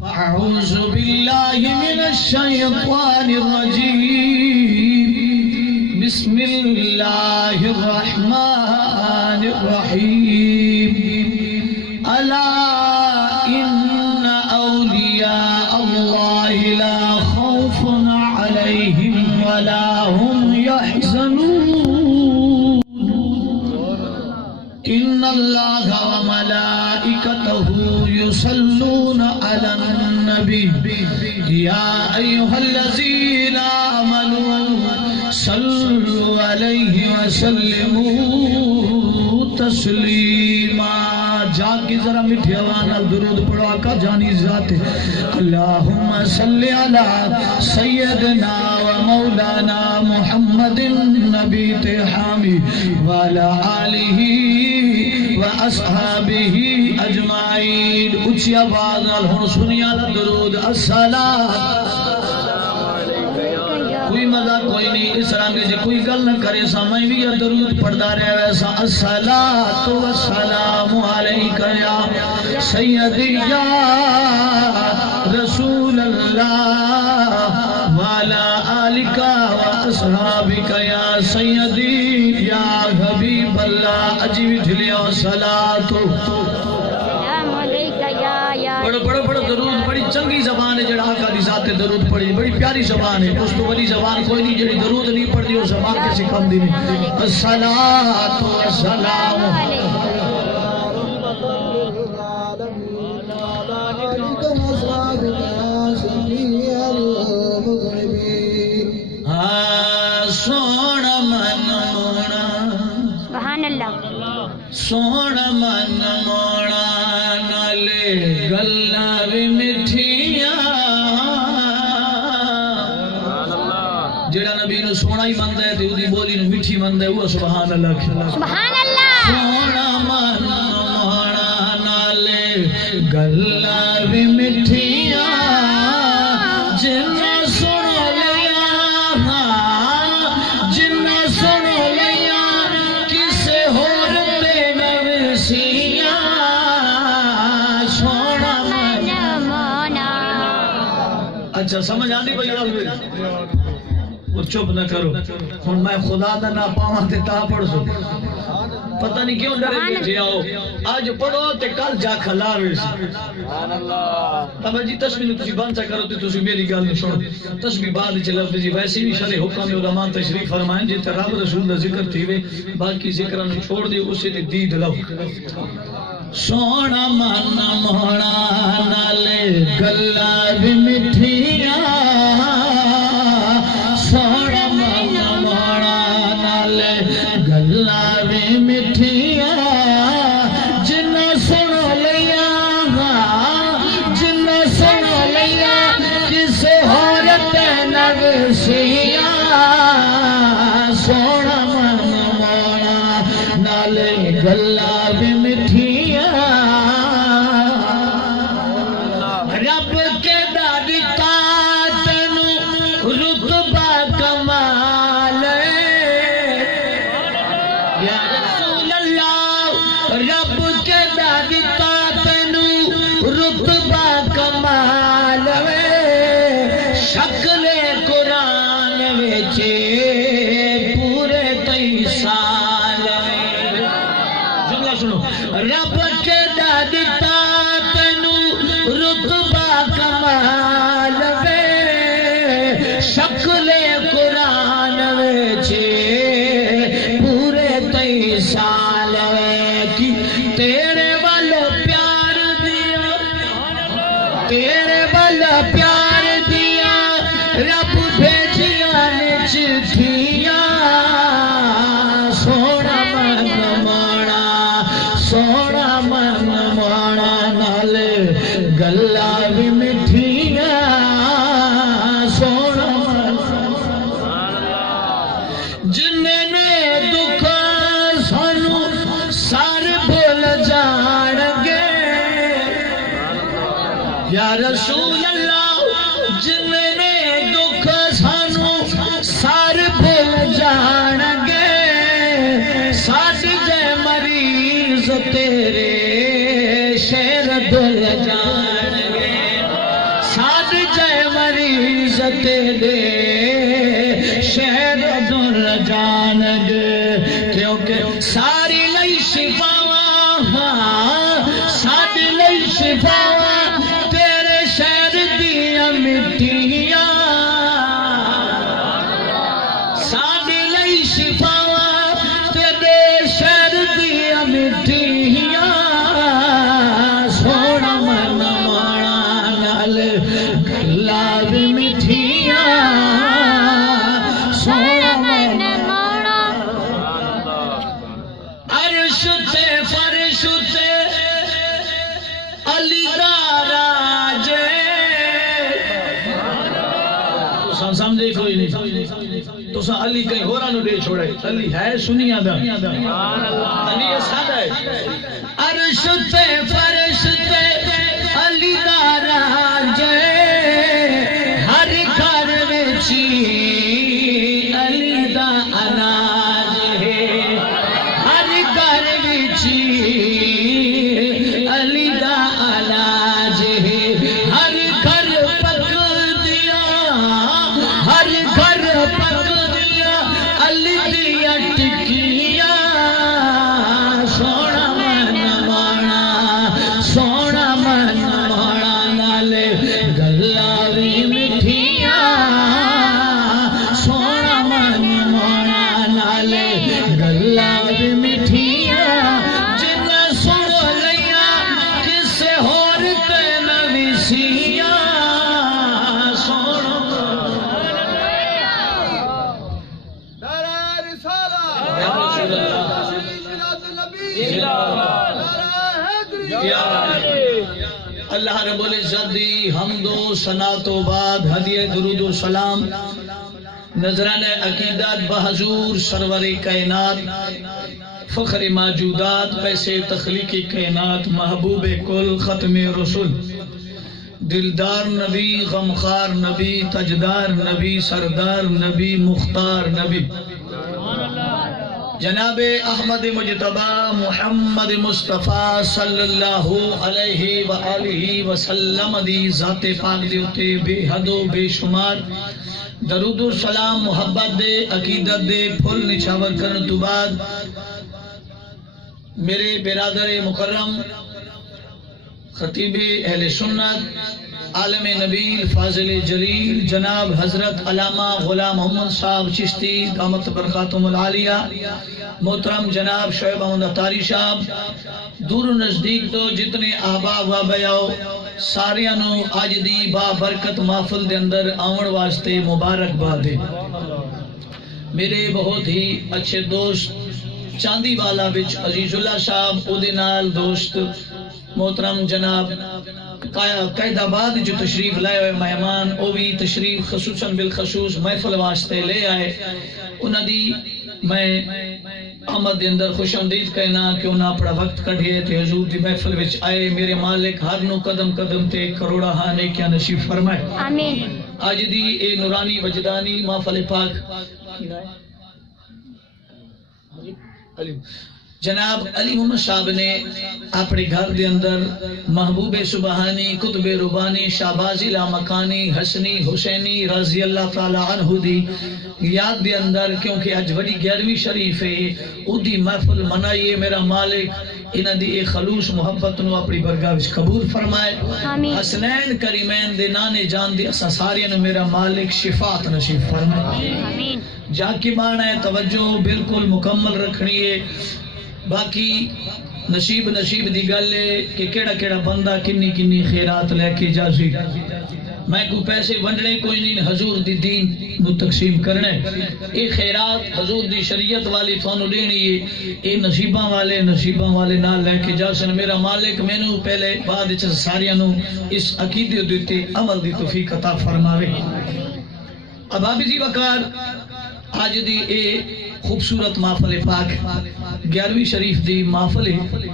أعوذ بالله من الشيطان الرجيم بسم الله الرحمن الرحيم ألا إن أولياء الله لا خوف عليهم ولا هم يحزنون إن الله وملائكته يصلون على النبي يا أيها الذين آمنوا صلوا عليه وسلموا تسليما جا کی ذرا میٹھی آواز درود پڑھو آقا جانی ذات اللہم صلی علی سیدنا و مولانا محمد نبی حامی وعلی آلہ و اصحابہ اجمعین اچھی آواز نال ہن سنیا درود السلام کوئی مزہ کوئی نہیں اس رنگ جی کوئی گل نہ کرے سامنے بھی یہ درود پڑھدا رہے ویسا الصلاۃ والسلام علیک یا سیدی یا رسول اللہ وعلی آلک و اصحابک یا سیدی یا حبیب اللہ عجیب دھلیا صلاۃ بڑا بڑا بڑا درود بڑی چنگی زبان ہے جڑا آقا دی ذات درود پڑھی بڑی پیاری زبان ہے اس تو بڑی زبان کوئی نہیں جڑی درود نہیں پڑھتی وہ زبان کسی کم دی نہیں الصلاۃ والسلام سونا من مونا سبحان اللہ سونا من مونا نالے گلہ بھی مٹھیاں جڑا نبی نو سونا ہی مند ہے دی بولی نو مٹھی مند ہے وہ سبحان اللہ سبحان اللہ سونا من مونا نالے گلہ بھی مٹھیاں جن اچھا سمجھ آنی بھائی اور چپ نہ کرو ہن میں خدا دا نہ پاواں تے تا پڑھ سو پتہ نہیں کیوں ڈرے بیٹھے آؤ آج پڑھو تے کل جا کھلاوے سبحان اللہ تب جی تسبیح تسی بند چا کرو تے تسی میری گل سنو تسبیح بعد چ لفظ جی ویسے بھی شرع حکم علماء تشریف فرمائیں جے تے رب رسول دا ذکر تھیوے باقی ذکراں نوں چھوڑ دیو اسے تے دید لو سونا من مونا نالے گلہ بھی مٹھیاں سونا من مونا نالے گلہ بھی مٹھیاں جن سن لیا جن سن لیا کسے حورت نگسیاں سونا من مونا نالے گلہ بھی مٹھیاں رب کے دادی تینو رتبہ کمال یا رسول اللہ رب کے دادی تینو رتبہ کمال شکل قرآن وچے پورے 23 سال جملہ سنو رب کے دادی تینو رتبہ کمال وے شکل قرآن وچے پورے 23 سال وے کی تیرے والا پیار دیا تیرے والا پیار دیا رب بھیجیا نے چٹھیاں سونا من مونا سونا من مونا نالے گلہ بھی مٹھیاں سونا من جن نے دکھ سانو سار بھول جان گے یا رسول اللہ جن نے دکھ سانو سار بھول جان گے ساس جے مریض تیرے شیر دل جان گے ساد جائے مریض تیرے شہر در جانگ کیونکہ ساری لئی شفاواں ساد لئی شفاواں تیرے شہر دیا مٹیاں ساد لئی شفاواں تیرے شہر دیا مٹیاں سونا من مانا نال گلا بھی مٹھیاں سونا من عرش تے فرش تے علی دا راج تو سمجھے کوئی نہیں تو علی کہیں ہورا نو دے چھوڑے علی ہے سنیا دا علی یہ سادہ ہے عرش تے فرش تے علی دا راج ہر گھر وچی علی دا اناج ہے ہر گھر وچی علی دا علاج ہے ہر گھر پک دیا ہر گھر پک دیا علی دیا ٹکیاں سونا من مانا سونا من مانا نالے گلا بھی مٹھیاں سونا من مانا نالے گلا بھی مٹھیاں جنہ سن لیا کسے ہور تے نویسیاں سونا نعرہ رسالہ تشریف میلاد النبی نعرہ حیدری اللہ رب العزت دی حمد و ثنا تو بعد ہدیہ درود و سلام نذران عقیدت بحضور سرور کائنات فخر موجودات پیسے تخلیق کائنات محبوب کل ختم رسول دلدار نبی غمخار نبی تجدار نبی سردار نبی مختار نبی جناب احمد مجتبی محمد مصطفیٰ صلی اللہ علیہ وآلہ وسلم دی ذات پاک دے اتے بے حد و بے شمار درود و سلام محبت دے عقیدت دے پھل نچھاور کرن تو بعد میرے برادر مکرم خطیب اہل سنت عالم نبیل فاضل جلیل جناب حضرت علامہ غلام محمد صاحب چشتی دامت برکاتہم العالیہ محترم جناب شعیب احمد اتاری صاحب دور و نزدیک تو جتنے احباب و بیاؤ ساریانو آج دی با برکت محفل دے اندر آون واسطے مبارک باد ہے میرے بہت ہی اچھے دوست چاندی والا بچ عزیز اللہ صاحب او دے نال دوست محترم جناب قائد آباد جو تشریف لائے ہوئے مہمان او بھی تشریف خصوصاً بالخصوص محفل واسطے لے آئے انہاں دی میں آمد اندر خوش آمدید کہنا کہ انہاں اپنا وقت کڑھئے تھے حضور دی محفل وچ آئے میرے مالک ہر نو قدم قدم تے کروڑا ہانے کیا نصیب فرمائے آمین آج دی اے نورانی وجدانی محفل پاک جناب علی محمد صاحب نے اپنے گھر دے اندر محبوب سبحانی قطب ربانی شہبازی لامکانی حسنی حسینی رضی اللہ تعالی عنہ دی یاد دے اندر کیونکہ اج بڑی 11ویں شریف ہے او دی محفل منائیے میرا مالک انہاں دی ایک خلوص محبت نو اپنی برگاہ وچ قبول فرمائے حسنین کریمین دے نانے جان دی اساں ساریاں نو میرا مالک شفاعت نصیب فرمائے آمین جا کی معنی ہے توجہ بالکل مکمل رکھنی ہے باقی نصیب دی گل ہے کہ کیڑا کیڑا بندہ کنی کنی خیرات لے کے جاسی میں کو پیسے ونڈنے کوئی نہیں حضور دی دین نو تقسیم کرنے اے خیرات حضور دی شریعت والی تھانو دینی ہے اے نصیباں والے نہ لے کے جاسن میرا مالک مینو پہلے بعد چ ساریاں نو اس عقیدے دیتے عمل دی توفیق عطا فرماوے اب آپ جی وقار آج دی اے خوبصورت محفل پاک 11ویں شریف دی محفل ہے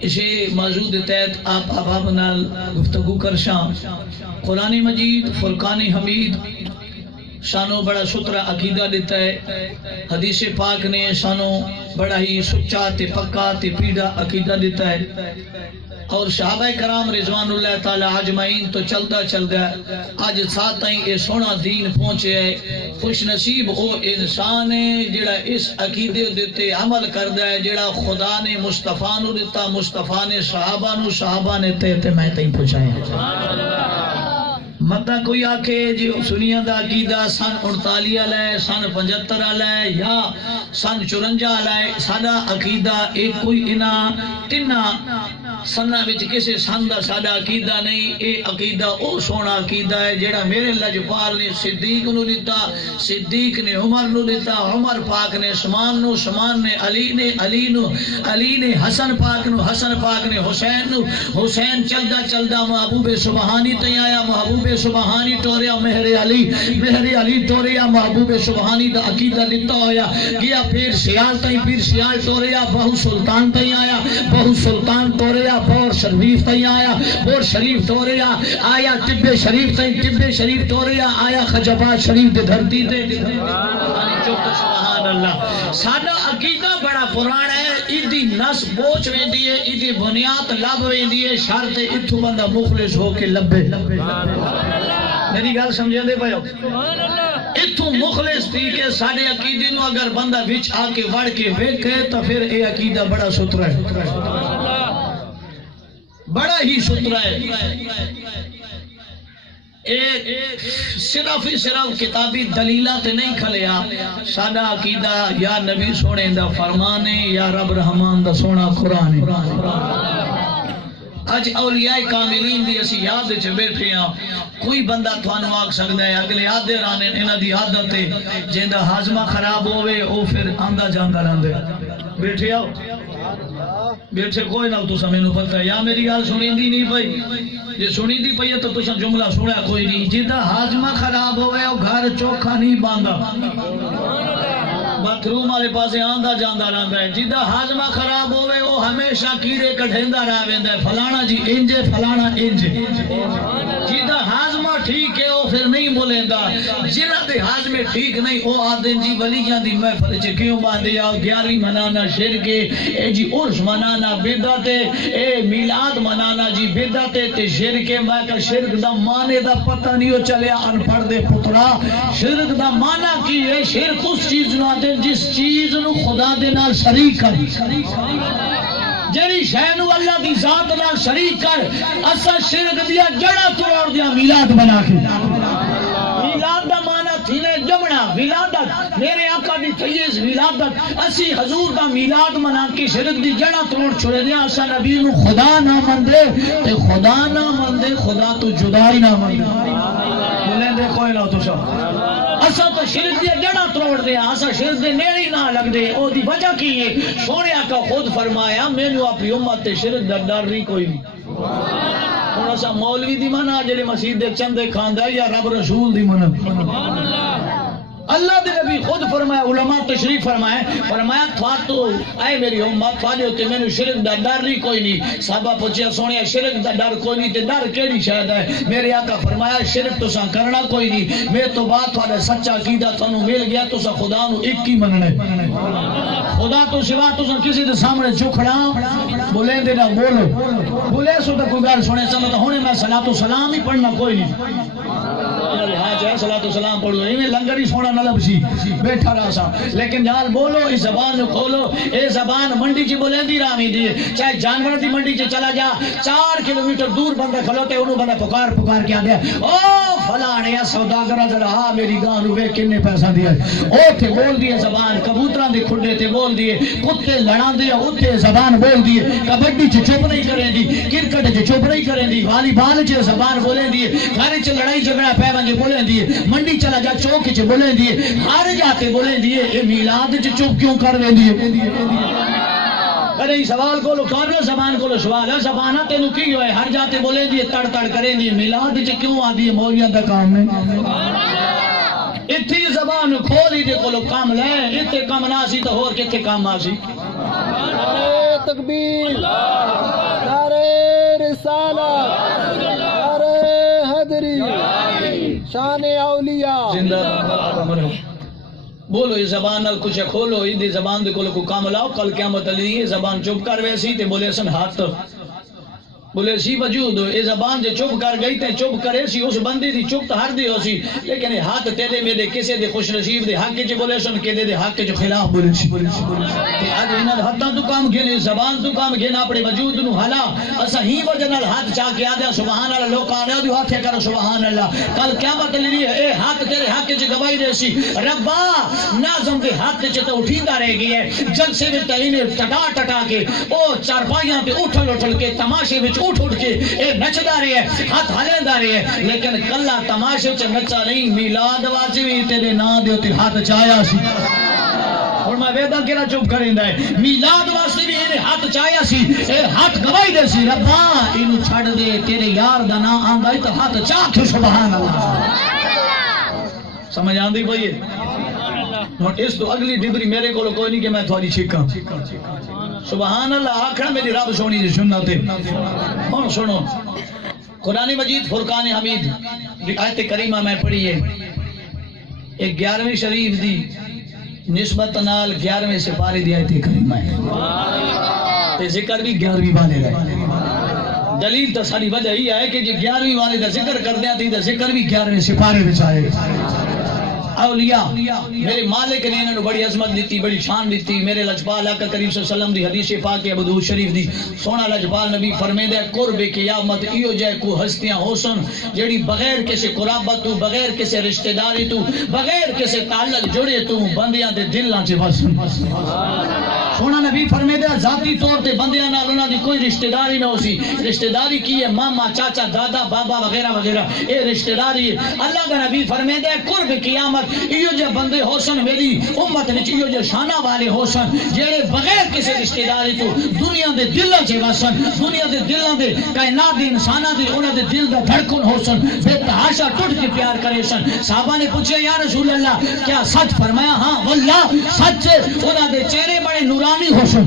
اسے موضوع تحت آپ احباب نال گفتگو کرشاں قرآن مجید فرقان حمید شانو بڑا سترا عقیدہ دیتا ہے حدیث پاک نے شانو بڑا ہی سچا تے پکا تے پیڑا عقیدہ دیتا ہے اور صحابہ کرام رضوان اللہ تعالی اجمعین تو چلتا چلتا اج ساتھ ہی یہ سونا دین پہنچے ہے. خوش نصیب وہ انسان ہے جڑا اس عقیدے دیتے عمل کردا ہے جڑا خدا نے مصطفیٰ نو دیتا، مصطفیٰ نے صحابہ نو، صحابہ نے تے میں تئیں پہنچایا. متا کوئی آکھے جی سنیا دا عقیدہ سن 48 والا ہے، سن 75 والا ہے یا سن 54 والا ہے. ساڈا عقیدہ ایک کوئی انہاں تینا سنہ وچ کسے سن دا ساڈا عقیدہ نہیں. اے عقیدہ او سونا عقیدہ ہے جیڑا میرے لجپال نے صدیق نو دیتا، صدیق نے عمر نو دیتا، عمر پاک نے عثمان نو، عثمان نے علی نے، علی نو علی نے حسن پاک نو، حسن پاک نے حسین نو، حسین چلدا چلدا محبوب سبحانی تے آیا، محبوب سبحانی ٹوریا مہر علی، مہر علی ٹوریا محبوب سبحانی دا عقیدہ دیتا ہویا گیا. پیر سیال تائیں، پیر سیال ٹوریا بہو سلطان تائیں آیا، بہو سلطان ٹوریا بور شریف تائیں آیا، بور شریف ٹوریا آیا ٹبے شریف تائیں، ٹبے شریف ٹوریا آیا خجاباد شریف دے دھرتی تے. سبحان اللہ. ساڈا عقیدہ بڑا پرانا ہے، ایدی نس بوچ ویندی ہے، ایدی بنیاد لب ویندی ہے، شرط اتھو بندہ مخلص ہو کے لبے. میری گل سمجھا دے پاؤ؟ اتھو مخلص تھی کہ ساڈے عقیدے نو اگر بندہ وچ آ کے وڑ کے ویکھے تو پھر اے عقیدہ بڑا ستھرا ہے، بڑا ہی ستھرا ہے. صرف کتابی دلیلات نہیں کھلیا. ساڈا عقیدہ یا نبی سونے دا فرمان ہے یا رب رحمان دا سونا قرآن ہے. اج اولیاء کاملین دی اسی یاد وچ بیٹھے ہاں. کوئی بندہ تھانوں آکھ سکدا ہے اگلے آدھے رانے انہاں دی عادت ہے جیندا ہاضمہ خراب ہوے او پھر آندا جاندا رہندا. بیٹھے آؤ بیٹھے کوئی نہ تو مینوں پتہ ہے یا میری گل سنیندی نہیں پئی. جے سنیندی پئی تو تساں جملہ سنیا کوئی نہیں. جیندا ہاضمہ خراب ہوے او گھر چوکھا نہیں باندا، باتھ روم والے پاسے آندا جاندا رہندا ہے. جیندا ہاضمہ خراب ہوے او ہمیشہ کیڑے کڈھیندا رہ ویندا ہے، فلانا جی انج فلانا انج. جیندا ہاضمہ ٹھیک ہے او پھر نہیں بولیندا. جنہاں دے ہاضمے ٹھیک نہیں او آدھے جی ولیاں دی محفل وچ کیوں باندے آ 11 منانا شرک ہے، اے جی عرس منانا بدعت ہے، اے میلاد منانا جی بدعت ہے تے شرک ہے. میں کہ شرک دا معنی دا پتہ نہیں او چلیا ان پڑھ دے پترا. شرک دا معنی کی ہے؟ شرک اس چیز نو آتے جس چیز نو خدا دے نال شریک کر، جڑی شے نو اللہ دی ذات نال شریک کر. اسا شرک دیا جڑا توڑ دیا میلاد بنا کے. میلاد دا معنی تھی نے جمنا ولادت، میرے آقا دی تیز ولادت. اسی حضور دا میلاد منا کے شرک دی جڑا توڑ چھوڑے دیا. اسا نبی نو خدا نہ مندے تے خدا نہ مندے خدا تو جدا ہی نہ مندے. بولیں دے کوئی نہ تو سب اسا تو شرک دیا جڑا توڑ دیا، اسا شرک دے نیڑی نہ لگ دے. او دی وجہ کی ہے؟ سونے آقا خود فرمایا مینوں اپنی امت تے شرک دا ڈر نہیں کوئی نہیں. ہن اسا مولوی دی منا جڑے مسجد دے چندے کھاندا یا رب رسول دی منا. اللہ دے نبی خود فرمایا، علماء تشریف فرمایا تھا تو اے میری امت تھاڈے تے مینوں شرک دا ڈر نہیں کوئی نہیں. صحابہ پوچھیا سونے شرک دا ڈر کوئی نہیں تے ڈر کیڑی شاید ہے؟ میرے آقا فرمایا شرک تساں کرنا کوئی نہیں. میرے تو بعد تھوڑا سچا عقیدہ تانوں مل گیا، تساں خدا نو ایک ہی مننا ہے. خدا تو سوا تساں کسی دے سامنے جھکنا بولیں دے نہ بولو. بولے سو تے کوئی گل سنے چلو تو ہنے میں صلاۃ و سلام ہی پڑھنا کوئی نہیں. ہاں جائے صلاۃ و سلام پڑھو ایویں لنگر ہی سونا نہ لبسی بیٹھا رہا سا. لیکن جال بولو اس زبان کو کھولو. اے زبان منڈی چ بولندی رامی دی، چاہے جانور دی منڈی چ چلا جا 4 کلومیٹر دور بندہ کھلوتے انہوں بندہ پکار کے آدھے او فلانے سوداگر ذرا میری گاں نو ویکھ کنے پیسہ دیا. او تے بول دی زبان کبوتراں دے کھڈے تے بول دی، کتے لڑاں دے اوتے زبان بول دی. کبڈی چ چپ نہیں کریں دی، کرکٹ چ چپ نہیں کریں دی، والی بال چ زبان بولیں دی، گھر چ لڑائی جھگڑا پے ونجے بولیں دی، منڈی چلا جا چوک چ بولیں دی، ہر جاتے بولیں دی. اے میلاد چ چپ کیوں کر ویندی ہے؟ ارے سوال کو لو کر لو زبان کو لو سوال ہے. زبان تینوں کی ہوئے ہر جاتے بولیں دی تڑ تڑ کریں دی. میلاد چ کیوں آدھی ہے؟ مولیاں دا کام ہے. اتھی زبان کھولی دے کولو کام لے، اتھے کام نہ سی تو ہور کتے کام آ سی. نعرہ تکبیر، نعرہ رسالت، نعرہ حیدری، شان اولیاء. بولو یہ زبان نال کچھ کھولو. یہ زبان دے کولو کو کام لاؤ. کل قیامت علی یہ زبان چپ کر ویسی تے بولے سن ہاتھ بولے سی وجود اے زبان جے چپ کر گئی تے چپ کرے سی اس بندے دی چپ تو ہر دی ہو سی لیکن ہاتھ تیرے میرے کسے دے خوش نصیب دے حق چ بولے سن کے دے حق چ خلاف بولے سی اج انہاں ہاتھاں تو کام گھنے زبان تو کام گھنا اپنے وجود نو ہلا اسا ہی وجہ نال ہاتھ چا کے آدیا سبحان اللہ لوگ آنے دی ہاتھ کرو سبحان اللہ کل قیامت لئی اے ہاتھ تیرے حق چ گواہی دے سی ربا ناظم دے ہاتھ چ تو اٹھیندا رہ گئی ہے جلسے وچ تینے ٹٹا ٹٹا کے او چارپائیاں تے اٹھل کے تماشے وچ اٹھ کے اے نچدا رہے ہیں ہاتھ ہلیندا رہے ہیں لیکن کلا تماشے چ نچا نہیں میلاد واچ وی تیرے نام دے تے ہاتھ چایا سی اور میں ویدا کیڑا چپ کریندا ہے میلاد واسطے بھی اے ہاتھ چایا سی اے ہاتھ گواہی دے سی ربا اینو چھڈ دے تیرے یار دا نام آندا ہے تے ہاتھ چا کے سبحان اللہ سمجھ آندی پئی ہن اس تو اگلی ڈبری میرے کول کوئی نہیں کہ میں تھوڑی چھکاں سبحان اللہ آکھنا میری رب سونی دی سنت ہے ہن سنو قرآن مجید فرقان حمید آیت کریمہ میں پڑھی ہے ایک 11ویں شریف دی نسبت نال 11ویں سپارے دی آیت کریمہ ہے تے ذکر بھی 11ویں والے ہے دلیل تو ساری وجہ ہی ہے کہ جی 11ویں والے دا ذکر کر دیا تھی دا ذکر بھی 11ویں سپارے وچ آئے اولیاء میرے مالک نے انہوں نے بڑی عظمت دیتی بڑی شان دیتی میرے لجپال آقا کریم صلی اللہ علیہ وسلم دی حدیث پاک ابو داؤد شریف دی سونا لجپال نبی فرمیندے قرب قیامت ایو جائے کو ہستیاں ہوسن جڑی بغیر کسی قرابت تو بغیر کسی رشتہ داری تو بغیر کسی تعلق جڑے تو بندیاں دے دلاں چ وسن سونا نبی فرمیندے ذاتی طور تے بندیاں نال انہاں دی کوئی رشتہ داری نہ ہوسی رشتہ داری کی ہے ماما چاچا دادا بابا وغیرہ وغیرہ اے رشتہ داری ہے اللہ کا نبی فرمیندے قرب قیامت ایو جے بندے ہوسن میری امت وچ ایو جے شانہ والے ہوسن جڑے بغیر کسی رشتہ داری تو دنیا دے دلاں چ وسن دنیا دے دلاں دے کائنات دے انساناں دے انہاں دے دل دا دھڑکن ہوسن بے تحاشا ٹوٹ کے پیار کرے سن صحابہ نے پوچھا یا رسول اللہ کیا سچ فرمایا ہاں واللہ سچ انہاں دے چہرے بڑے نورانی ہوسن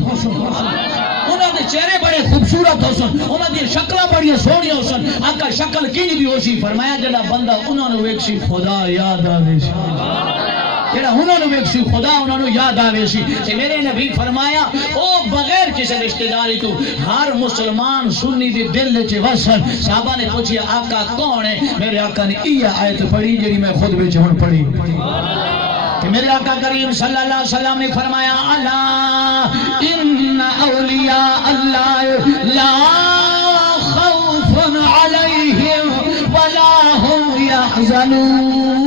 انہاں دے چہرے بڑے خوبصورت ہوسن انہاں دی شکلاں بڑی سونی ہوسن آقا شکل کینی دی ہوسی فرمایا جڑا بندہ انہاں نو ویکھی خدا یاد آوے جڑا انہاں نو ویکھی خدا انہاں نو یاد آوے سی تے میرے نبی فرمایا او بغیر کسی رشتہ داری تو ہر مسلمان سنی دی دل وچ وسن صحابہ نے پوچھیا آقا کون ہے میرے آقا نے یہ آیت پڑھی جڑی میں خود وچ ہن پڑھی میرے آقا کریم صلی اللہ علیہ وسلم نے فرمایا الا ان اولیاء اللہ لا خوف علیہم ولا هم يحزنون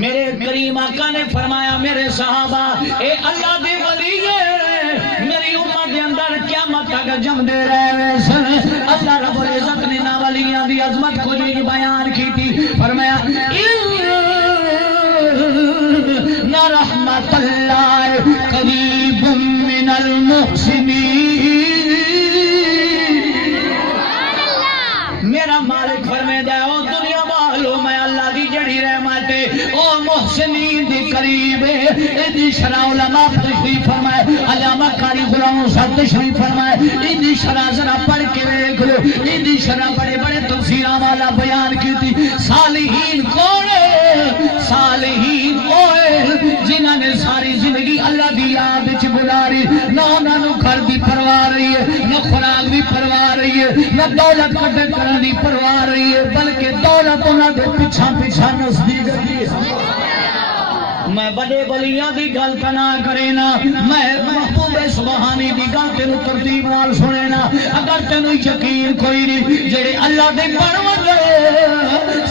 میرے کریم آقا نے فرمایا میرے صحابہ اے اللہ دے ولی میری امت دے اندر قیامت تک جمدے رہے سن اللہ رب العزت نے نا ولیاں دی عظمت کو جی بیان کی تھی فرمایا ان رحمت اللہ قریب من المحسنین میرا مالک فرمائے دے او دنیا معلوم ہے اللہ دی جڑی رحمت ہے او محسنین دی قریب ہے دی شرع علماء تشریف فرمائے علامہ قاری غلام صاحب تشریف فرمائے دی شرع ذرا پڑھ کے دیکھ لو دی شرع بڑے بڑے تفسیراں والا بیان کی تھی صالحین کون ہے صالحین اوے جنہاں نے ساری زندگی اللہ دی یاد وچ گزاری نہ انہاں نو گھر دی پرواہ رہی ہے نہ خوراک دی پرواہ رہی ہے نہ دولت کٹے کرن دی پرواہ رہی ہے بلکہ دولت انہاں دے پیچھے پیچھے نزدیک ہے میں بڑے ولیاں دی گل کنا کرے نا میں محبوب سبحانی دی گل تینوں ترتیب نال سنے نا اگر تینوں یقین کوئی نہیں جڑے اللہ دے بنوندے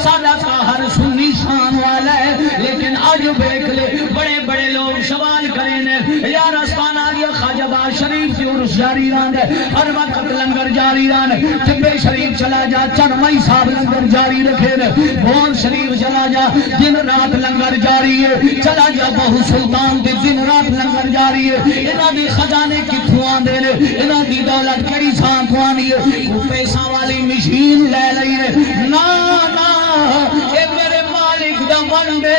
ساڈا ہر سنی شان والا ہے لیکن اج دیکھ لے بڑے بڑے لوگ سوال کرے نے یار آستان آ گیا خواجہ باز شریف کی عرس جاری رہندا ہے ہر وقت لنگر جاری رہندا ہے طبے شریف چلا جا چرمائی صاحب لنگر جاری رکھے نے بھون شریف چلا جا دن رات لنگر جاری ہے چلا جا بہو سلطان دے دن رات لنگر جاری ہے انہاں دی خزانے کتھوں آندے نے انہاں دی دولت کیڑی تھاں تو آنی ہے کو پیسہ والی مشین لے لئی ہے نا نا اے میرے مالک دا بندے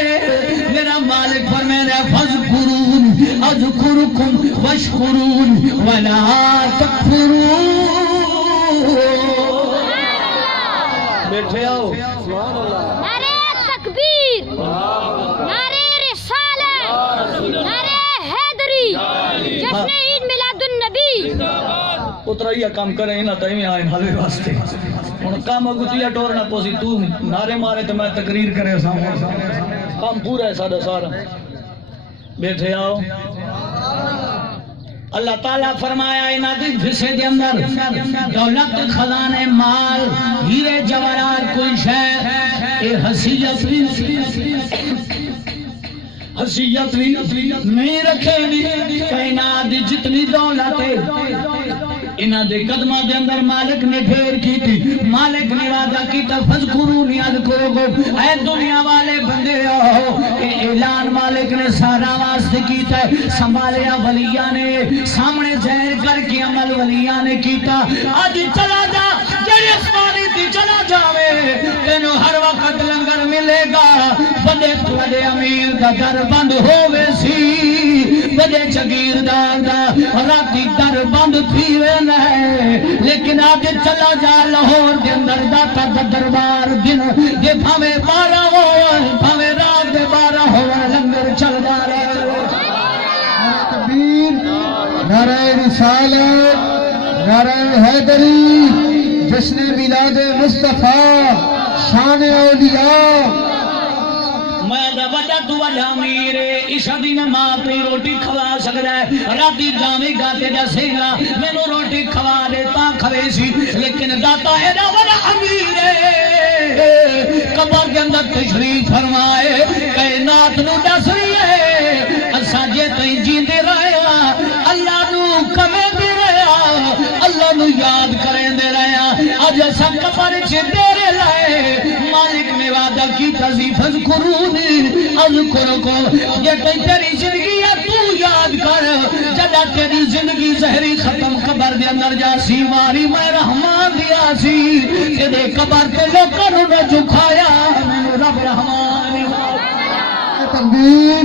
میرا مالک فرمایا فذکرون اذکرکم واشکرون ولا تکفرون بیٹھے آؤ نعرہ تکبیر نعرہ رسالت نعرہ حیدری جشن عید میلاد النبی یہ کام کریں نہ تیمیں آئیں حلوے واسطے ہن کام گتیا ٹورنا پوسی تو نعرے مارے تو میں تقریر کرے سامنے کام پورا ہے سارا سارا بیٹھے آؤ اللہ تعالیٰ فرمایا انہاں دی حصے دے اندر دولت خزانے مال ہیرے جواہرات کوئی شے اے حیثیت بھی نہیں رکھے دی کائنات دی جتنی دولت ہے انہاں دے قدمہ دے اندر مالک نے ڈھیر کی تھی مالک نے وعدہ کیتا فذکرونی اذکرکم اے دنیا والے بندے آؤ اے اعلان مالک نے سارا واسطے کیتا ہے سنبھالیا ولیاں نے سامنے ظاہر کر کے عمل ولیاں نے کیتا آج چلا جا جڑی اسمانی تھی چلا جاوے تینوں ہر وقت لنگر ملے گا بڑے امیر دا در بند ہووے سی بڑے جگیردار دا راتی در بند تھیوے لیکن آج چلا جا لاہور دے اندر داتا دا دربار دن دے بھاوے 12 ہو بھاوے رات دے 12 ہو لنگر چل جا رہے تکبیر نعرہ رسالت نعرہ حیدری جشن میلاد مصطفیٰ شان اولیاء میں دا وجہ تو وجہ میرے عشاء دی نماز پہ روٹی کھوا سکتا ہے راتی جامی گاتے جا سیلا میں نو روٹی کھوا دیتا کھوے سی لیکن داتا ہے دا وجہ امیر قبر کے اندر تشریف فرمائے کائنات نو دس رہی ہے اسا جے تئی جیندے رہیا اللہ نو کمے دے رہیا اللہ نو یاد کریں دے رہیا اج اسا قبر چ تیرے لائے مالک نے وعدہ کی تذیف فذکرونی اذکرکم یہ کوئی تیری زندگی ہے تو یاد کر جدا تیری زندگی زہری ختم قبر دے اندر جا سی ماری میں رحمان دیا سی تیرے قبر کے لوکاں نو نہ جھکایا میں رب رحمان تکبیر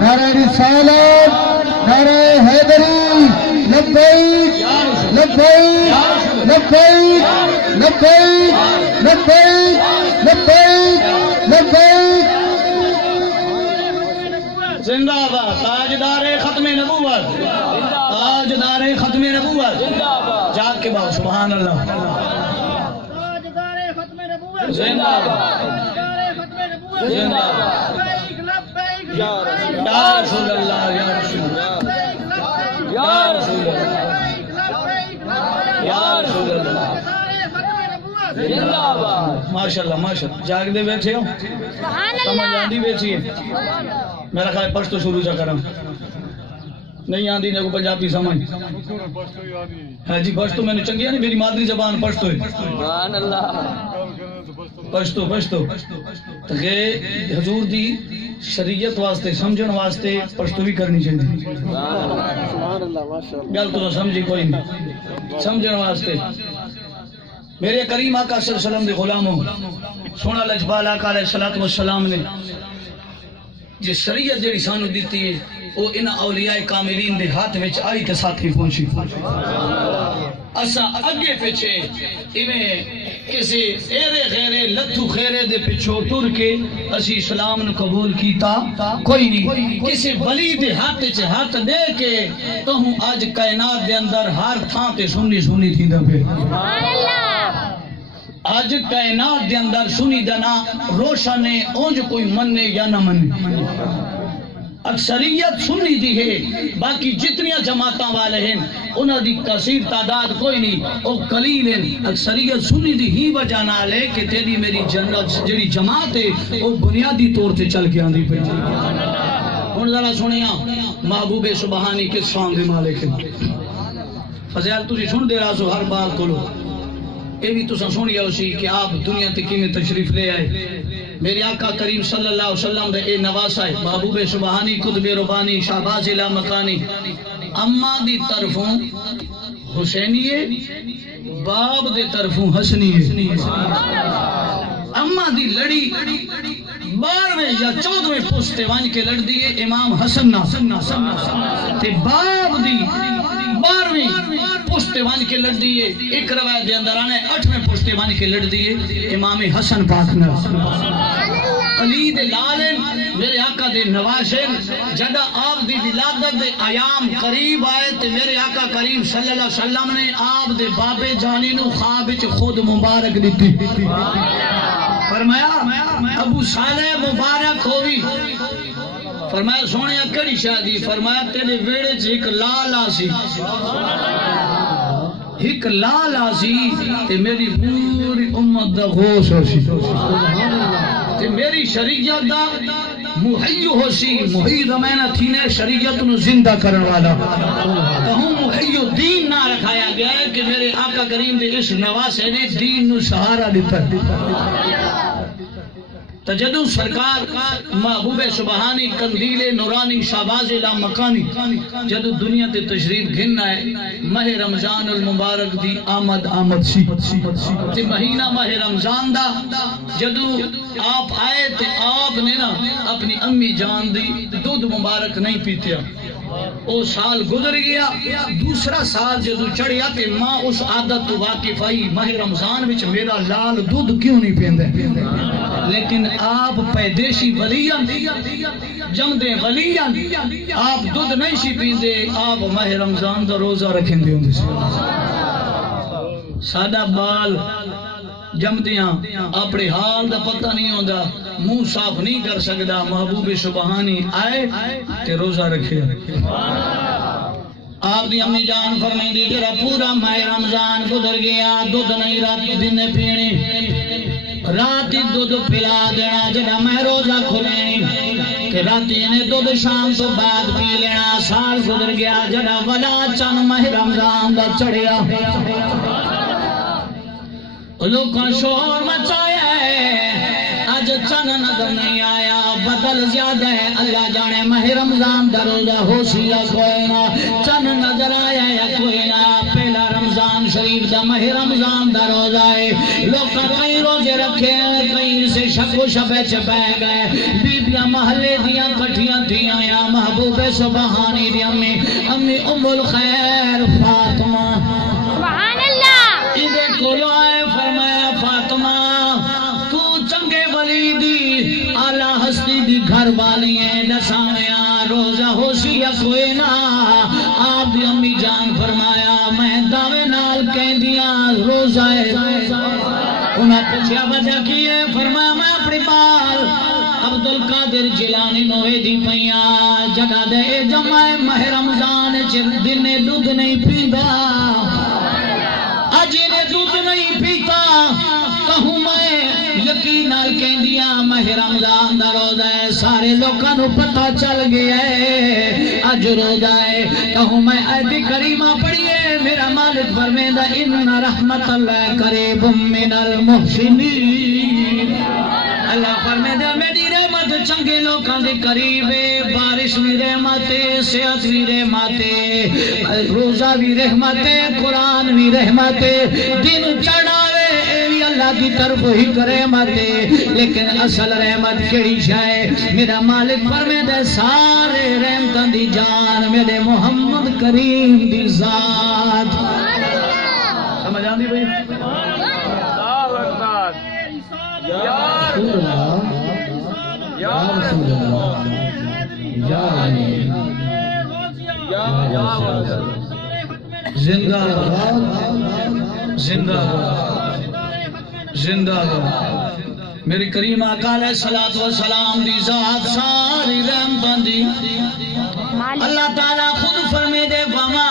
نعرہ رسالت نعرہ حیدری لبیک لبیک لبیک لبیک لبیک لبیک لبیک زندہ باد تاجدار ختم نبوت تاجدار ختم نبوت جاگ کے باؤ سبحان اللہ زندہ باد زندہ باد یا رسول اللہ یا رسول اللہ یا رسول اللہ یا رسول اللہ ماشاءاللہ ماشاءاللہ جاگ دے بیٹھے ہو سمجھ آندی بیٹھی ہے میرا خیال پشتو شروع چا کرم نہیں آندی نے کو پنجابی سمجھ ہاں جی پشتو میں نے چنگی ہے میری مادری زبان پشتو ہے سبحان اللہ پشتو پشتو کہ حضور دی شریعت واسطے سمجھن واسطے پشتو بھی کرنی چاہیے گل تو سمجھی کوئی نہیں سمجھن واسطے میرے کریم آقا صلی اللہ علیہ وسلم دے غلاموں سونا لجبال آقا علیہ السلام نے جس شریعت جڑی سانو دیتی ہے وہ ان اولیاء کاملین دے ہاتھ وچ آئی تے ساتھی پہنچی اسا اگے پیچھے ایویں کسی ایرے غیرے لتھو خیرے دے پچھو تر کے اسی اسلام نو قبول کیتا کوئی نہیں کسی ولی دے ہاتھ وچ ہاتھ دے کے تو ہوں آج کائنات دے اندر ہر تھان تے سنی سنی تھیندا پے سبحان اللہ آج کائنات دے اندر سنی دنا روشن ہے اونج کوئی مننے یا نہ مننے اکثریت سنی دی ہے باقی جتنی جماعتاں والے ہیں انہاں دی کثیر تعداد کوئی نہیں او قلیل ہیں اکثریت سنی دی ہی وجہ نال ہے کہ تیری میری جنت جڑی جماعت ہے او بنیادی طور تے چل کے آندی پئی ہن ذرا سنیا محبوب سبحانی کس شان دے مالک ہیں فضیل تسی سن دے رہا سو ہر بات کولو اے بھی تساں سنیا اسی کہ آپ دنیا تے کیویں تشریف لے آئے میرے آقا کریم صلی اللہ علیہ وسلم دے اے نواسا ہے محبوب سبحانی قطب ربانی شہباز الہ مکانی اما دی طرفوں حسینی ہے باب دے طرفوں حسنی ہے اما دی لڑی 12ویں یا 14ویں پوستے وان کے لڑ دیے امام حسن تے باب دی 12ویں پوستے وان کے لڑ دیے ایک روایت دے اندر آنے 8ویں پوستے وان کے لڑ دیے امام حسن پاک نے علی دے لالن میرے آقا دے نواشن جدہ آپ دی ولادت دے ایام قریب آئے تے میرے آقا کریم صلی اللہ علیہ وسلم نے آپ دے بابے جانی نو خواب وچ خود مبارک دیتی فرمایا ابو صالح مبارک ہوئی فرمایا سونے کڑی شادی فرمایا تیرے ویڑے چ ایک لال آسی ایک لال آسی تے میری پوری امت دا غوث ہوسی تے میری شریعت دا محی ہوسی محی زمینہ تھینے شریعت نو زندہ کرن والا کہوں محی دین نہ رکھایا گیا ہے کہ میرے آقا کریم دے اس نواسے نے دین نو سہارا دیتا تجدو سرکار محبوب سبحانی قندیل نورانی شہباز لا مکانی جدو دنیا تے تشریف گھننا ہے ماہ رمضان المبارک دی آمد سی تے مہینہ ماہ رمضان دا جدو آپ آئے تے آپ نے نا اپنی امی جان دی دودھ مبارک نہیں پیتے او سال گزر گیا دوسرا سال جدو چڑھیا تے ماں اس عادت تو واقف آئی ماہ رمضان وچ میرا لال دودھ کیوں نہیں پیندے لیکن آپ پیدیشی ولیاں جمدے ولیاں آپ دودھ نہیں سی پیندے آپ ماہ رمضان دا روزہ رکھیں دے ہوندے سادہ بال جمدیاں اپنے حال دا پتہ نہیں ہوندا منہ صاف نہیں کر سکدا محبوب سبحانی آئے تے روزہ رکھے آپ دی امی جان فرمائیں دی جرا پورا ماہ رمضان گزر گیا دودھ نہیں رات دن پینے رات دودھ پلا دینا جنا میں روزہ کھلیں کہ راتی نے دودھ شام تو بعد پی لینا سال گزر گیا جنا ولا چن ماہ رمضان دا چڑھیا لوکاں شور مچایا ہے آج چن نظر نہیں آیا بدل زیادہ ہے اللہ جانے ماہ رمضان دا روزہ ہو سیا کوئی نہ چن نظر آیا یا کوئی نہ پہلا رمضان شریف دا ماہ رمضان دا روزہ ہے لوکاں کئی روزے رکھے کئی سے شک و شبہ چپے گئے بیبیاں محلے دیاں کٹھیاں تھیاں یا محبوب سبحانی دی امی ام الخیر فاطمہ سبحان اللہ ادھے کولو آئے فرمایا فاطمہ تو چنگے ولی دی آلہ ہستی دی گھر والی ہیں نسامیاں روزہ ہوشی یا کوئی نہ آپ دی امی جان فرمایا میں دعوے نال کہہ دیا روزہ ہے انہیں پوچھا وجہ کی ہے فرمایا میں اپنی بال عبدالقادر جیلانی نوے دی پیاں جگہ دے جمع ماہ رمضان دن دودھ نہیں پیندا اج نے دودھ نہیں پیتا کہوں میں یقین نال کہندیا ماہ رمضان دا روزہ ہے سارے لوکاں نو پتہ چل گیا ہے اج روزہ ہے کہوں میں ایت کریمہ پڑھیے میرا مالک فرمیندا ان رحمت اللہ قریب من المحسنین اللہ فرمیندا میری رحمت چنگے لوکاں دے قریب ہے بارش بھی رحمت ہے صحت بھی رحمت ہے روزہ بھی رحمت ہے قرآن بھی رحمت ہے دن چڑھاوے اے بھی اللہ کی طرف ہی رحمت ہے لیکن اصل رحمت کیڑی شے میرا مالک فرمائے سارے رحمتاں دی جان میرے محمد کریم دی ذات سمجھ آندی بھائی یا رسول اللہ یا علی زندہ زندہ زندہ میری کریم آقا علیہ الصلوۃ والسلام دی ذات ساری رحمتاں دی اللہ تعالیٰ خود فرمے دے وما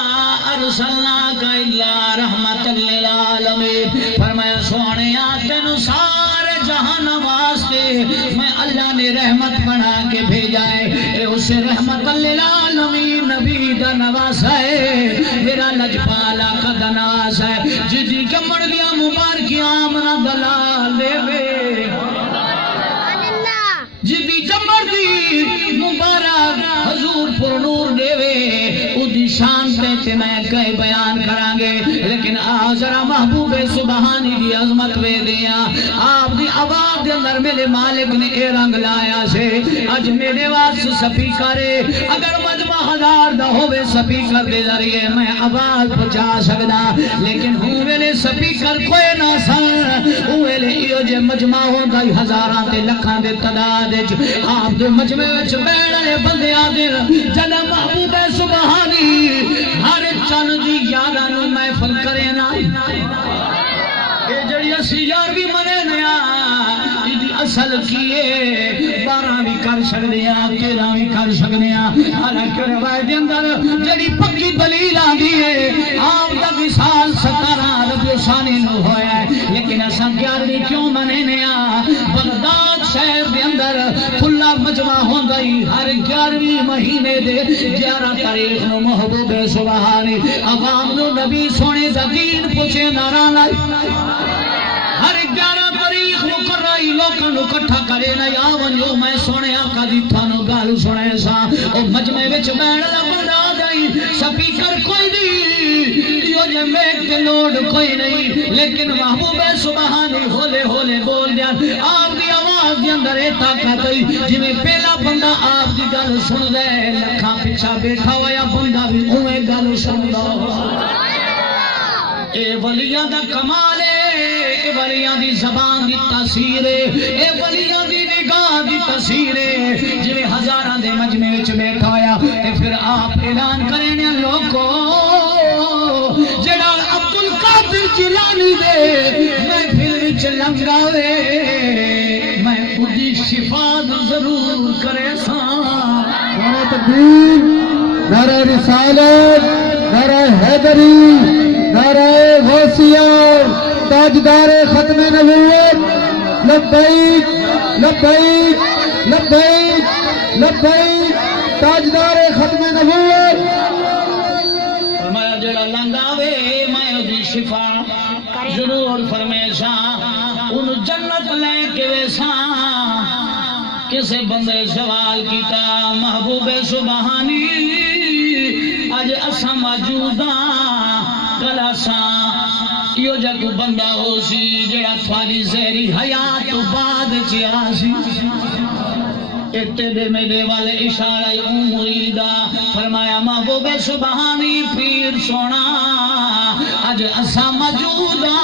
ارسلناک الا رحمت للعالمین فرمایا سونے تینوں سارے جہان واسطے میں اللہ نے رحمت بنا کے بھیجا ہے اسے رحمت للعالمین نبی دا نواسا ہے میرا لجپالا کا دناس ہے جدی کمڑ دیا مبارکیاں منا دلال دے وے جدی جمر دی مبارک حضور پر نور دے وے ادھی شان تے میں کئی بیان کرانگے لیکن آزرا محبوب سبحانی دی عظمت وے دیا آپ دی آواز دے اندر میرے مالک نے اے رنگ لایا سے اج میرے واسطے سپیکرے اگر مجمع ہزار دا ہوئے سپیکر دے ذریعے میں آواز پہنچا سکدا لیکن ہوں ویلے سپیکر کوئی نہ سن ہوں ویلے جے مجمع ہوندا ہزاراں تے لکھاں دے تعداد وچ آپ دے مجمع وچ بیٹھے بندے آدے جناب محبوب سبحانی ہر چند دی یاراں نوں محفل کرے نا اے جڑی اسی یار بھی منے نیا اصل کیے 12 بھی کر سکتے ہیں 13 بھی کر سکتے ہیں حالانکہ روایت کے اندر جڑی پکی دلیل آندی ہے آپ دا وصال 17 ربیع الثانی نو ہویا ہے لیکن اساں 11 کیوں منینے آ بغداد شہر دے اندر کھلا مجمع ہوندا ہی ہر 11ویں مہینے دے 11 تاریخ نو محبوب سبحانی عوام نو نبی سونے دا دین پوچھے نعرہ لائی ہر 11 تاریخ نو کرائی لوکاں نو اکٹھا کرے نہ یا ونجو میں سونے آقا دی تھانو گل سنے سا او مجمع وچ بیٹھ دا بندہ دئی سپیکر کوئی نہیں کیوں جے میک تے لوڈ کوئی نہیں لیکن محبوب سبحانی ہولے ہولے بول دیا آپ دی آواز دی اندر اے طاقت ہوئی جویں پہلا بندہ آپ دی گل سن دے لکھاں پیچھے بیٹھا ہویا بندہ بھی اوویں گل سندا اے ولیاں دا کمال ہے اے ولیاں دی زبان دی تاثیر ہے اے ولیاں دی نگاہ دی تاثیر ہے جویں ہزاراں دے مجمع وچ بیٹھا ہویا تے پھر آپ اعلان کرے نے لوکو جڑا عبد القادر جیلانی دے محفل وچ لنگاوے میں اودی شفا ضرور کرے سا نعرہ تکبیر نعرہ رسالت نعرہ حیدری نعرہ غوثیہ تاجدار ختم نبوت لبیک لبیک لبیک لبیک تاجدار ختم نبوت فرمایا جڑا لنگاوے میں اودی شفا ضرور فرمیشا ان جنت لے کے ویسا کسے بندے سوال کیتا محبوب سبحانی اج اساں موجوداں گلا ساں کیوں جا کو بندہ ہو سی جڑا تھوڑی زہری حیات تو بعد چیا سی اتنے میرے والے اشارہ مریدہ فرمایا محبوب سبحانی پیر سونا اج اساں موجودا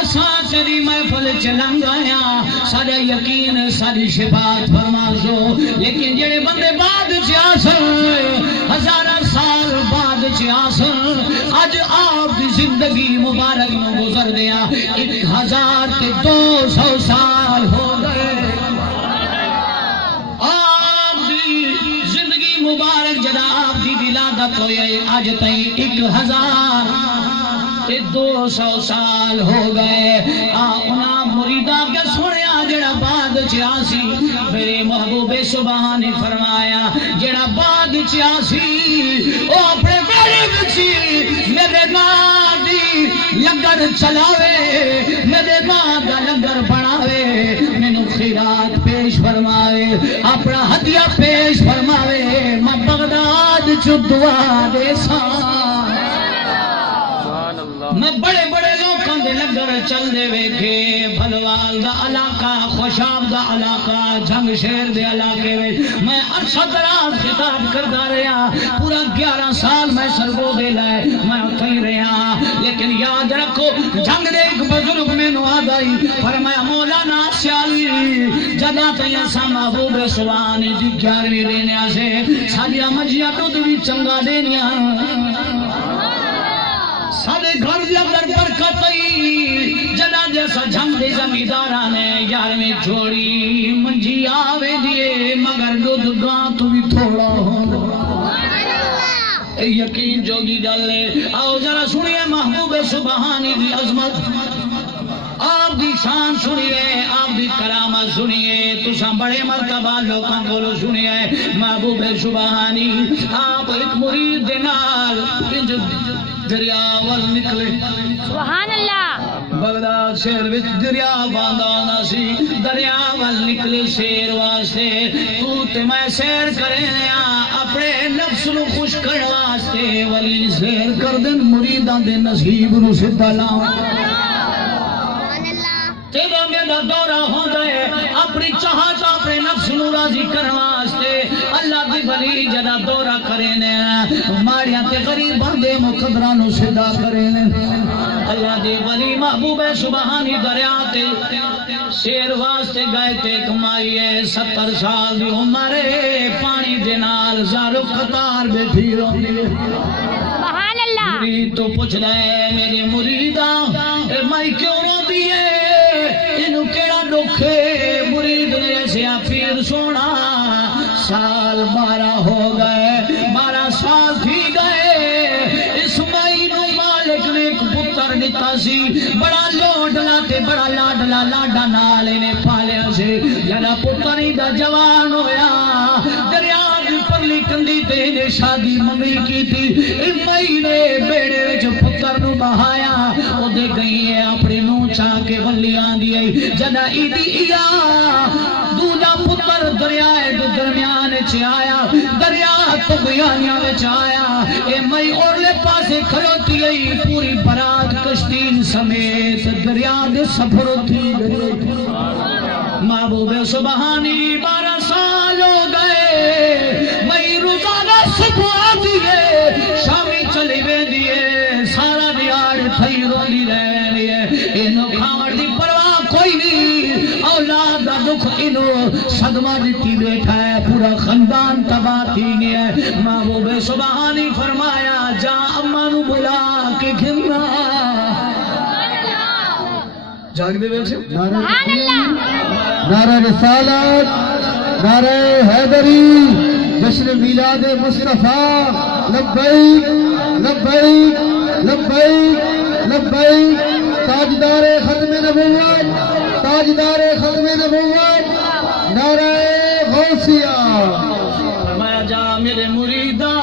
اساں تیری محفل چلنگ آیا سارا یقین ساری شفاعت فرما سو لیکن جڑے بندے بعد چاسن ہزارہ سال بعد چاسن اج آپ دی زندگی مبارک نو گزر دیا 1200 سال ہو گئے مبارک جدا آپ دی ولادت ہوئی ہے آج تائیں 1200 سال ہو گئے انہاں مریدہ کے سنیا جڑا بعد چیاسی میرے محبوب سبحانی فرمایا جڑا بعد چیاسی او اپنے بیڑے بچی میرے نام دی لنگر چلاوے میرے نام دا لنگر بناوے مینوں خیرات پیش فرماوے اپنا ہدیہ پیش فرماوے میں بغداد چو دعا دے ساں میں بڑے بڑے لوکاں دے لنگر چل دے ویکھے بھلوال دا علاقہ خوشاب دا علاقہ جنگ شہر دے علاقے میں عرصہ دراز خطاب کردا رہا پورا 11 سال میں سرگو دے لائے میں اتھے رہا لیکن یاد رکھو جنگ دے ایک بزرگ میں نو آدائی فرمایا مولانا سیالی جدا تیاں سا محبوب سبحانی دی 11ویں رہنے سے ساڑیا مجھیا دودھ بھی چنگا دینیا سارے گھر لگر برکت جنا جیسا جھنگ دے زمیندارانے 11ویں جوڑی منجی آوے دیے مگر دودھ گاں تو بھی تھوڑا ہو یقین جو دی ڈالے آؤ ذرا سنیے محبوب سبحانی دی عظمت آپ دی شان سنیے آپ دی کرامت سنیے تساں بڑے مرتبہ لوکاں کولو سنیے محبوب سبحانی آپ ایک مرید دینال دریا وال نکلے سبحان اللہ بغداد شہر وچ دریا باندانا سی دریا وال نکلے سیر واسطے تو تے میں سیر کرے اپنے نفس نو خوش کرن واسطے ولی سیر کر دن مریداں دے نصیب نو سدھا لاواں تیرا میرا دورہ ہوندہ ہے اپنی چاہت اپنے نفس نو راضی کرن واسطے اللہ دی بلی جدا دورہ کرے نے ماڑیاں تے غریب بندے مقدرہ نو صدا کرے نے اللہ دی ولی محبوب سبحانی دریا تے شیر واسطے گئے تے کمائیے 70 سال دی عمر پانی دے نال زارو قطار بیٹھی روندی سبحان اللہ مرید تو پوچھ رہے میرے مریداں اے مائی کیوں روندی ہے اینو کیڑا دکھ ہے مرید نے ایسا پیر سونا سال 12 ہو گئے 12 سال تھی گئے اس مائی نو مالک نے ایک پتر دتا سی بڑا لوڈلا تے بڑا لاڈلا لاڈا نال نے پالیا سی جڑا پتر دا جوان ہویا دریا دی پرلی کندی تے نے شادی ممی کی تھی مائی نے بیڑے وچ پتر نو بہایا او دے گئی ہے اپنی نو چا کے ولی آندی ہے جدا ایدی دوجا پتر دریا دے درمیان چ آیا دریا تغیانیاں وچ آیا اے مئی اورلے پاسے کھلوتی گئی پوری برات کشتی سمیت دریا دے سفر تھی گئی محبوب سبحانی 12 سال ہو گئے مئی روزانہ صبح آتی ہے شامی چلی ویندی ہے سارا دیار تھئی روندی رہندی ہے اینو کھاون دی پرواہ کوئی نہیں اولاد دا دکھ اینو صدمہ دتی بیٹھا ہے پورا خاندان تباہ تھی گیا ہے محبوب سبحانی فرمایا جا اماں نو بلا کے گھنا جاگ دے بیٹھے سبحان اللہ نعرہ رسالت نعرہ حیدری جشن میلاد مصطفیٰ لبیک لبیک لبیک لبیک تاجدار ختم نبوت تاجدار ختم نبوت نعرہ غوثیہ فرمایا جا میرے مریدہ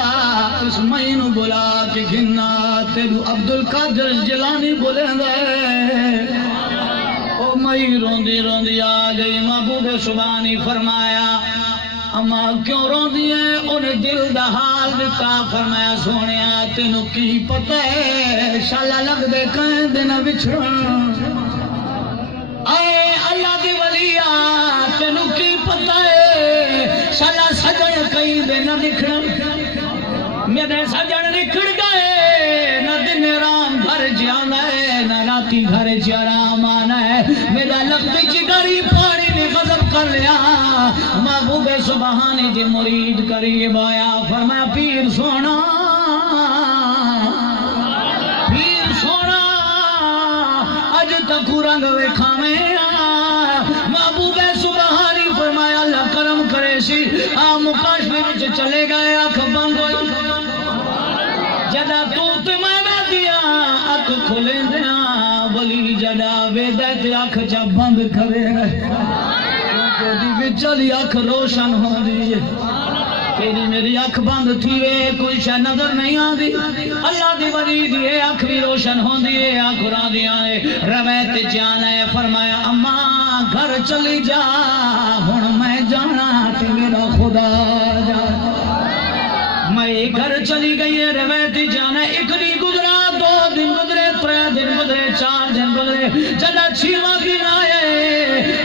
اس مہینوں بلا کے گھنا تیرو عبدالقادر جیلانی بولے دے او مئی روندی روندی آ گئی محبوب سبحانی فرمایا اما کیوں روندی ہے انہیں دل دا حال دتا فرمایا سونیا تینو کی پتہ ہے شالا لگ دے کہیں دینا بچھڑن اے اللہ دی ولیہ تینو کی پتہ ہے شالا سجن کہیں دینا نکھڑن میرے سجن نکھڑ گئے نہ دن رام گھر جانا ہے نہ راتی گھر جرام آنا ہے میرا لگتے جگری پانی نے غضب کر لیا محبوب سبحانی دی مرید قریب آیا فرمایا پیر سونا اج تک رنگ ویکھا میں محبوب سبحانی فرمایا اللہ کرم کرے سی مکاشفے وچ چلے گئے اکھ بند ہوئی جدا تو تے میں دیا اکھ کھلے دیا ولی جدا ویدہ تے اکھ چا بند کرے دی وچلی اکھ روشن ہو دی تیری میری اکھ بند تھی وے کوئی شے نظر نہیں آندی اللہ دی ولی دی اکھ بھی روشن ہوندی ہے اکھ راندیاں ہے رویت جانا ہے فرمایا اماں گھر چلی جا ہن میں جانا تے میرا خدا جانا میں گھر چلی گئی ہے رویت جانا ایک دن گزرا 2 دن گزرے 3 دن گزرے 4 دن گزرے جدا 6واں دن آئے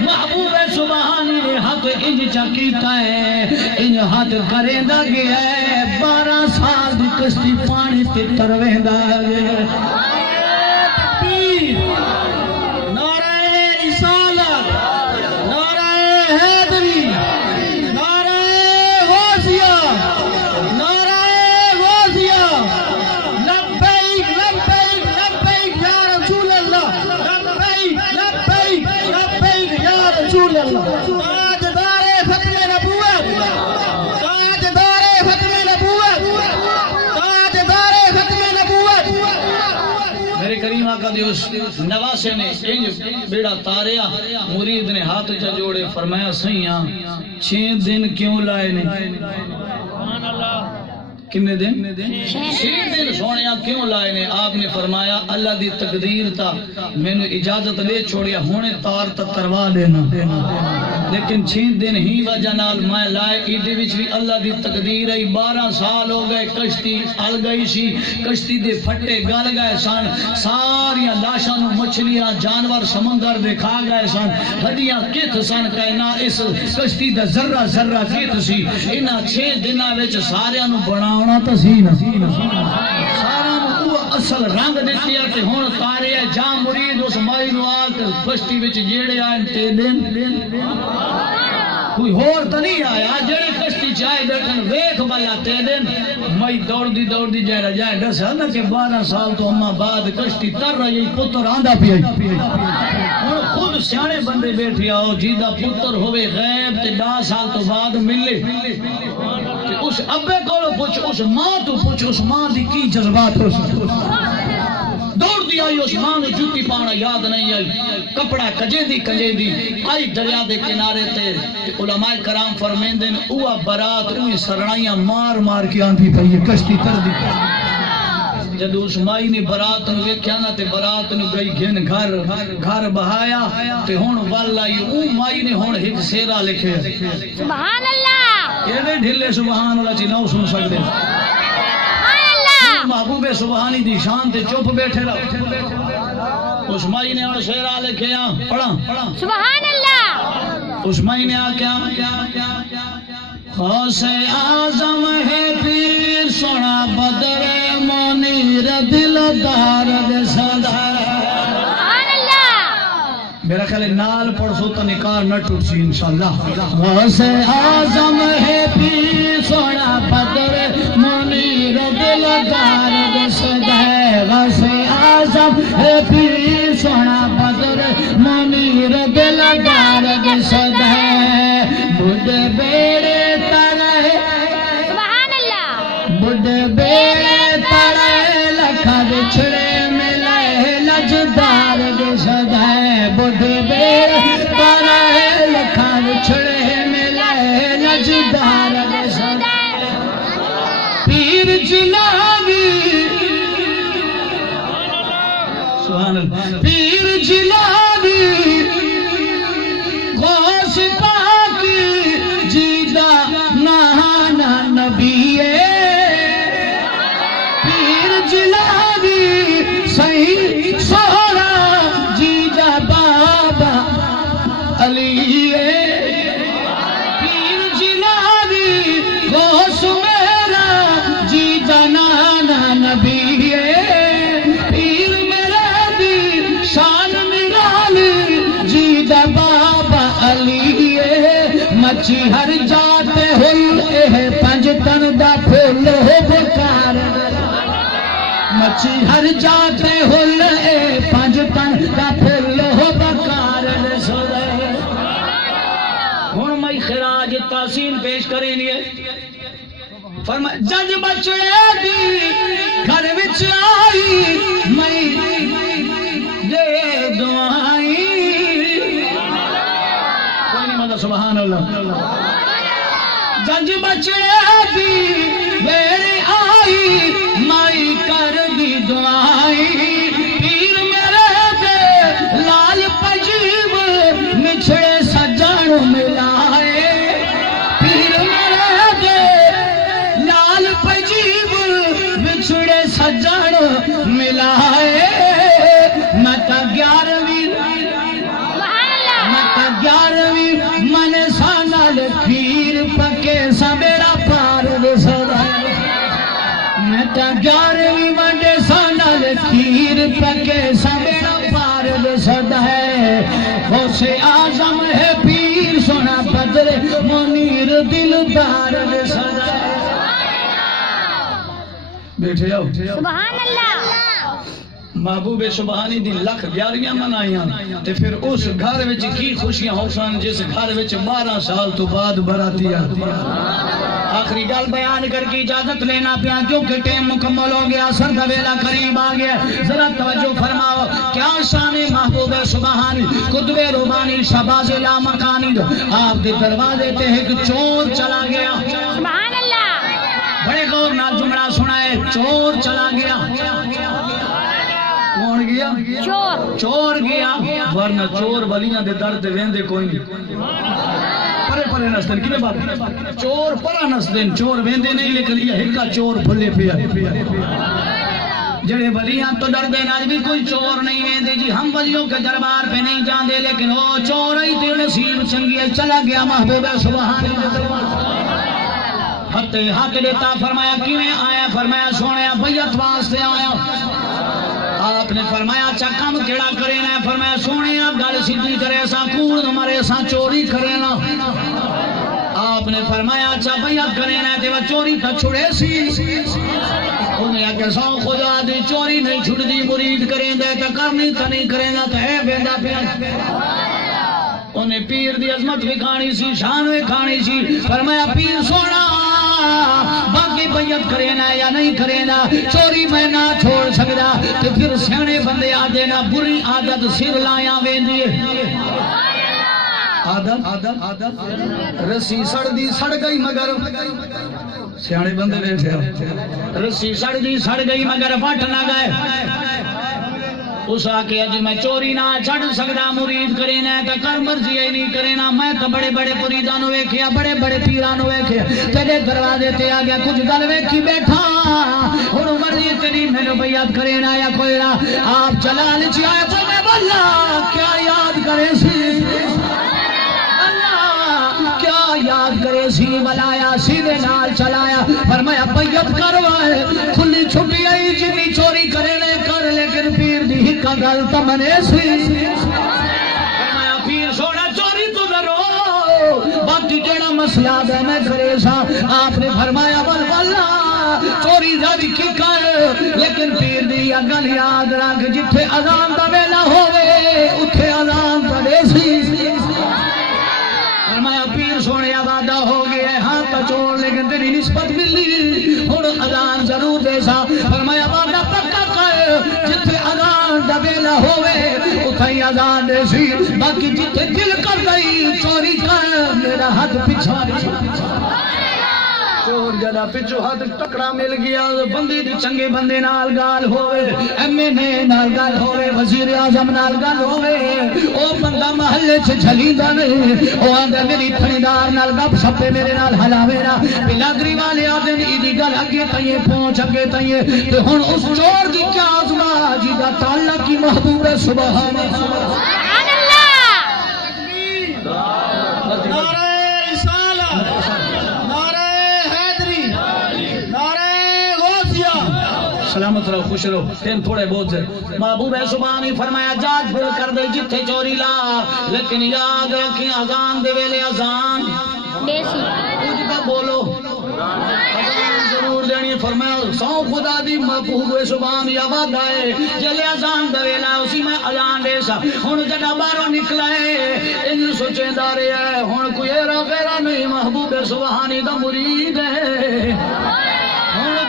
محبوب سبحانی نے حق انج چکیتا ہے انج حد کریں دا گیا ہے 12 سال دی کشتی پانی تے ترویں دا گیا نعرہ رسالت نعرہ حیدری نعرہ غوثیہ نعرہ غوثیہ لبیک لبیک لبیک یا رسول اللہ لبیک لبیک لبیک یا رسول اللہ تاجدار ختم نبوت تاجدار ختم نبوت تاجدار ختم نبوت میرے کریم آقا دیوس نواسے نے انج بیڑا تاریا مرید نے ہاتھ چا جوڑے فرمایا سیاں 6 دن کیوں لائے نے کنے دن 6 دن سونیا کیوں لائے نے آپ نے فرمایا اللہ دی تقدیر تا میں نے اجازت لے چھوڑیا ہونے تار تا تروا دینا لیکن 6 دن ہی وجہ نال میں لائے ایڈے وچ بھی اللہ دی تقدیر ہے 12 سال ہو گئے کشتی ال گئی سی کشتی دے پھٹے گل گئے سن ساریاں لاشاں نو مچھلیاں جانور سمندر دے کھا گئے سن ہڈیاں کت سن کہنا اس کشتی دا ذرہ ذرہ کت سی انہاں 6 دناں وچ ساریاں نو بناونا تو سی نا سارا اصل رنگ دیتی ہے کہ ہون تارے ہے جا مرید اس مائی نو آکر کشتی وچ جیڑے آئیں تے دن کوئی ہور تو نہیں آیا جیڑے کشتی چاہے بیٹھن ویکھ بلا تے دن مائی دوڑ دی جائے جائے ڈس ہے نا کہ 12 سال تو اما بعد کشتی تر رہی پتر آندہ پی آئی اور خود سیانے بندے بیٹھے آؤ جیدہ پتر ہوئے غیب تے 10 سال تو بعد ملے اس ابے کو پوچھ اس ماں تو پوچھ اس ماں دی کی جذبات ہو دوڑ دی آئی اس ماں نے جوتی پانا یاد نہیں آئی کپڑا کجے دی آئی دریا دے کنارے تے علماء کرام فرمیندن اوہ برات اوہ سرنائیاں مار کے آندھی پہی کشتی تر دی جدو اس مائی نے برات نو ویکھیا نا تے برات نو گئی گھن گھر بہایا تے ہون والا او مائی نے ہون ایک سیرا لکھے سبحان اللہ یہ ڈھلے سبحان اللہ چی نو سن سکتے محبوب سبحانی دی شان تے چپ بیٹھے رہو اس مائی نے اور شعرہ لکھے پڑھا سبحان اللہ اس مائی نے آکیا غوث اعظم ہے پیر سونا بدر منیر دلدار دے صدا سبحان اللہ میرا خیال ہے نال پڑھ سو تو نکار نہ ٹوٹ سی انشاءاللہ غوث اعظم ہے پیر سونا بدر منیر دلدار دے صدا غوث اعظم ہے پیر سونا بدر منیر دلدار دے صدا بڑھے بیڑے سبحان اللہ بڑھے بیڑے تڑے لکھا بچھڑے ملے لجدار دے صدا بڑھے بیڑے تڑے لکھا بچھڑے ملے لجدار دے صدا پیر جلانی سبحان اللہ پیر جلانی غوث پاکی جیدہ نہانا نبی پیر جلانی صحیح سہرا جیدہ بابا علی پیر جلانی غوث میرا جیدہ نانا نبی پیر میرا دی شان نرالی جیدہ بابا علی مچھی ہر جاتے ہل پنج تن دا پھول ہو بکار مچھی ہر جاتے ہل پنج تن دا پھول ہو بکار ہون میں خراج تحسین پیش کریں لیے فرمائے جج بچڑے دی گھر وچ آئی میں دے دعائیں سبحان اللہ جج بچڑے دی میرے آئی مائی کر دی دعائی پیر میرے دے لال پجیب نچھڑے سجن ملائے پیر میرے دے لال پجیب نچھڑے سجن ملائے متا 11ویں من سانال کھیر پکے سمیرا پار دے صدا متا 11ویں من سانال کھیر پکے سمیرا پار دے صدا غوث اعظم ہے پیر سونا بدر منیر دلدار دے صدا بیٹھے آؤ سبحان اللہ محبوب سبحانی دی لکھ 11 منائیاں تے پھر اس گھر وچ کی خوشیاں ہوسن جس گھر وچ 12 سال تو بعد براتی آتی آخری گل بیان کر کی اجازت لینا پیا کیونکہ ٹائم مکمل ہو گیا سر کا ویلا قریب آ گیا ذرا توجہ فرماؤ کیا شان محبوب سبحانی قطب روحانی شہباز لامکانی آپ کے دروازے تے ایک چور چلا گیا سبحان اللہ بڑے غور نال جملہ سنائے چور چلا گیا کون گیا چور گیا ورنہ چور ولیاں دے در تے ویندے کوئی نہیں پرے نسدن کنے بات چور پرا نسدن چور ویندے نہیں لیکن یہ ہکا چور بھلے پیا جڑے ولیاں تو ڈر دے آج بھی کوئی چور نہیں ویندے جی ہم ولیوں کے دربار پہ نہیں جاندے لیکن وہ چور ہی تے نصیب چنگی ہے چلا گیا محبوب سبحانی دے دربار حق دیتا فرمایا کیویں آیا فرمایا سونے بیعت واسطے آیا آپ نے فرمایا اچھا کام کیڑا کرے نا؟ فرمایا سونے گل سیدھی کرے سا کوڑ مرے سا چوری کرے نا۔ آپ نے فرمایا اچھا بیعت کرے نا تے وہ چوری تا چھڑے سی۔ انہیں آگے سو خدا دی چوری نہیں چھڑ دی، مرید کریں دے تا کرنی تا نہیں کریں دا تا ہے بیندہ پیا۔ انہیں پیر دی عظمت بھی کھانی سی، شان بھی کھانی سی۔ فرمایا پیر سونا باقی بیعت کرنا یا نہیں کرنا، چوری میں نہ چھوڑ سکتا۔ تو پھر سیانے بندے آدھے نا بری عادت سر لایا ویندی ہے۔ عادت رسی سڑ دی سڑ گئی مگر سیانے بندے بیٹھے، رسی سڑ دی سڑ گئی مگر پٹ نہ گئے۔ اس آکے اج میں چوری نہ چھڑ سکتا، مرید کرینا ہے تو کر مرضی ہی نہیں کرینا۔ میں تو بڑے بڑے مریداں نو ویکھیا، بڑے بڑے پیراں نو ویکھیا، تیرے دروازے تے آ گیا کچھ گل ویکھی بیٹھا، ہن مرضی تیری مینوں بیعت کرینا یا کوئی نہ۔ آپ جلال چ آئے تو میں بولا کیا یاد کرے سی، کیا یاد کرے سی، ملایا سیدھے نال چلایا۔ فرمایا بیعت کروائے کھلی چھٹی آئی، جنی چوری کرے نے کر، لیکن پیر دی ہکا گل تمنے سی۔ فرمایا پیر سونا چوری تو ڈرو، باقی کیڑا مسئلہ دے میں کرے سا۔ آپ نے فرمایا واللہ چوری دا بھی کی کر، لیکن پیر دی گل یاد رکھ، جتھے اذان دا ویلا ہوے اتھے اذان تے دے سی۔ فرمایا پیر سونے وعدہ ہو گیا ہے، ہاں تو چھوڑ لیکن تیری نسبت ملی، ہن اذان ضرور دے سا۔ فرمایا وعدہ پکا کر، جتھے اذان دا ویلا ہوے اتھے ہی اذان دے سی، باقی جتھے دل کر گئی چوری کر، میرا ہاتھ پیچھا چور جدا پچھو ہاتھ ٹکڑا مل گیا، بندی دی چنگے بندے نال گال ہوئے، ایم این اے نال گال ہوئے، وزیر اعظم نال گال ہوئے، او بندہ محلے چ جھلیدا نہیں، او آندا میری تھڑیدار نال گپ شپے میرے نال ہلاوے نا، بلادری والے آدھے دی گل اگے تائیں پہنچ اگے تائیں، تے ہن اس چور دی کیا آزما جی دا تعلق کی محبوب ہے۔ سبحان اللہ، نعرہ رسالت، نعرہ حیدری، نعرہ غوثیہ۔ سلامت رہو، خوش رہو، تین تھوڑے بہت سے۔ محبوب سبحان ہی فرمایا جاج پھر کر دے جتھے چوری لا، لیکن یاد رکھیں اذان دے ویلے اذان دیسی بولو، اذان ضرور دینی۔ فرمایا سو خدا دی محبوب سبحان یا وعدہ ہے، جلے اذان دے ویلا اسی میں اذان دے سا۔ ہن جڑا باہروں نکلا ہے ان سوچے دارے ہے، ہن کوئی ایرا غیرا نہیں، محبوب سبحانی دا مرید ہے۔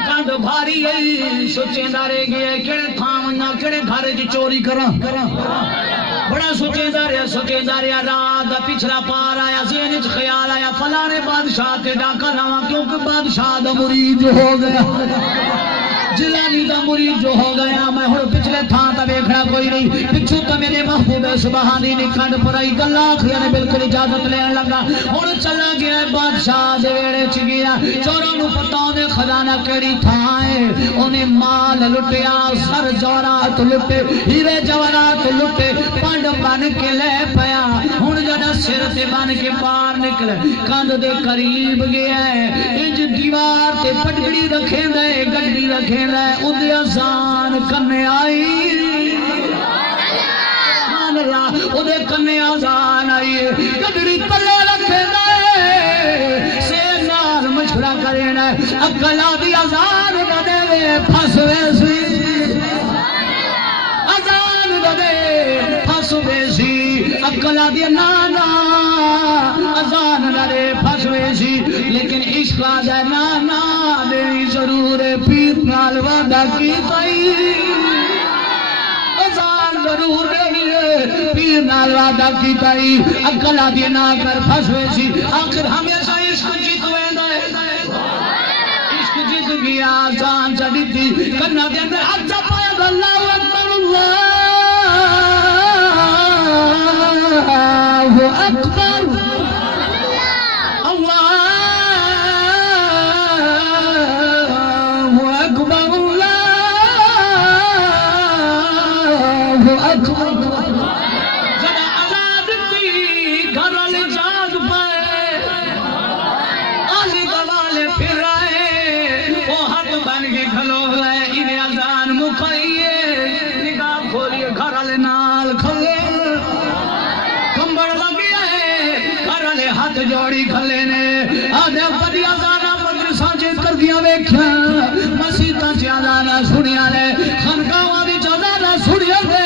کند بھاری گئی سوچیندہ رہ گئے کیڑے تھامنا کیڑے گھارے جی چوری کراں، بڑا سوچیندہ رہا، رات دا پچھلا پار آیا، ذہن چ خیال آیا فلانے بادشاہ تے ڈاکا لاواں، کیونکہ بادشاہ دا مرید جو ہو گیا، جلانی دا مرید جو ہو گیا، میں ہن پچھلے تھان تے ویکھنا کوئی نہیں، پچھو تے میرے محبوب سبحانی نے کھنڈ پرائی گلا آخری نے بالکل اجازت لین لگا۔ ہن چلا گیا بادشاہ دے ویڑے چ گیا، چوراں نوں پتہ دے خزانہ کیڑی تھان ہے، انہیں مال لٹیا، سر جوہرات لٹے، ہیرے جواہرات لٹے، پنڈ بن کے لے پیا۔ ہن جڑا سر تے بن کے باہر نکلے کند دے قریب گیا ہے، انج دیوار تے پٹڑی رکھے دے گڈی رکھے دے، اودے اذان کنے آئی، سبحان اللہ، اودے کنے اذان آئی، گڈڑی تلے رکھے دے، سیر نال مشورہ کرنا، عقل آدھی اذان نہ دے پھس ویسی، اذان نہ دے پھس ویسی، عقل آدھی نانا اذان نہ دے پھس ویسی، لیکن عشق آدھے نانا دینی ضرور ہے، پیر نال وعدہ کیتا ہی اذان ضرور دینی ہے، پیر نال وعدہ کیتا ہی، عقل آدھی نہ کر پھس ویسی، آخر ہمیشہ عشق جیت ویندا ہے، عشق جیت گیا، اذان چڑھی تھی کنا دے اندر ہاتھ پایا، اللہ اکبر اللہ اکبر، اللہ اکبر، اللہ اکبر۔ ذرا آزاد کی گھر والے جاگ پائے، آلی دوالے پھر آئے، وہ ہاتھ بن کے کھلو گئے، انہیں اذان مکھائیے، نگاہ جوڑی کھلے نے آدھے بڑی آزانا مدرسہ چیز کر دیا ویکھا مسیطہ چی آزانا سنیا نے خانقاہاں دی آزانا سنیا نے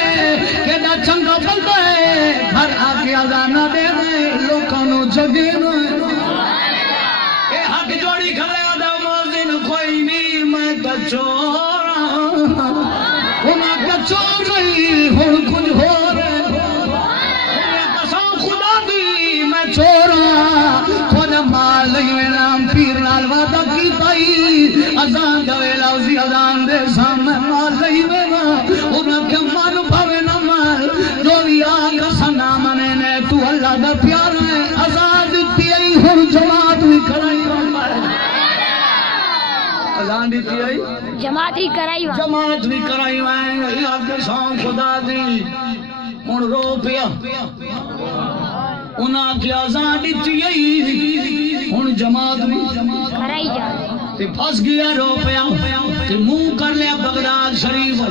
کہ نہ چنگا بلتا ہے گھر آکے آزانا دے دے لوکانو جگے نہ کہ حق جوڑی کھلے آدھے موزن کوئی نہیں میں تا چورا انہاں کا چور نہیں ہن کچھ ہو رہے قسم خدا دی میں چورا تھوڑا مال نہیں میں نام پیر نال وعدہ کی تائی ازان دوے لوزی ازان دے سامنے مال نہیں میں انہاں کے مال پاوے نہ مال جو بھی آگا سنا منے نے تو اللہ دا پیار ہے ازان دیتی آئی ہر جماعت بھی کھڑائی ازان دیتی آئی جماعت ہی کرائی وہاں جماعت بھی کرائی وائیں یا قسم خدا دی ان رو پیا انہاں کی آزان دیتی آئی ان جماعت بھی کرائی جا تے پھس گیا رو پیا تے منہ کر لیا بغداد شریف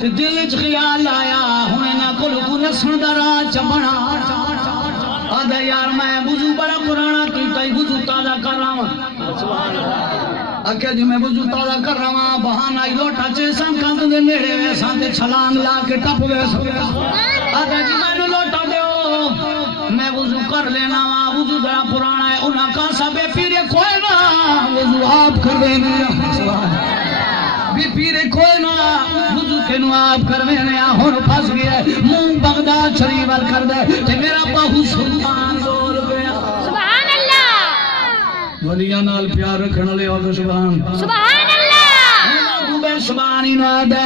تے دل وچ خیال آیا ہن انہاں کول کو نسن دا راہ چبنا آدھا یار میں وضو بڑا پرانا کیتا ہی وضو تازہ کر رہا ہوں سبحان اللہ اکھے جی میں وضو تازہ کر رہا ہوں بہانہ ہی لوٹا چیساں کاند دے نیڑے ویساں تے چھلانگ لا کے ٹپ ویس آدھا جی میں نو لوٹا دیو میں وضو کر لینا ہوں وضو بڑا پرانا ہے انہاں کا سبے پیرے کوئی نہ وضو آپ کر دینا بھی پیرے کوئی نہ وضو کنو آپ کر دینا ہن پھس گیا منہ بغداد شریف ول کر دے تے میرا بہو سلطان دول گیا سبحان اللہ ولیاں نال پیار رکھن لے او سبحان سبحان اللہ بے سبحانی نہ دے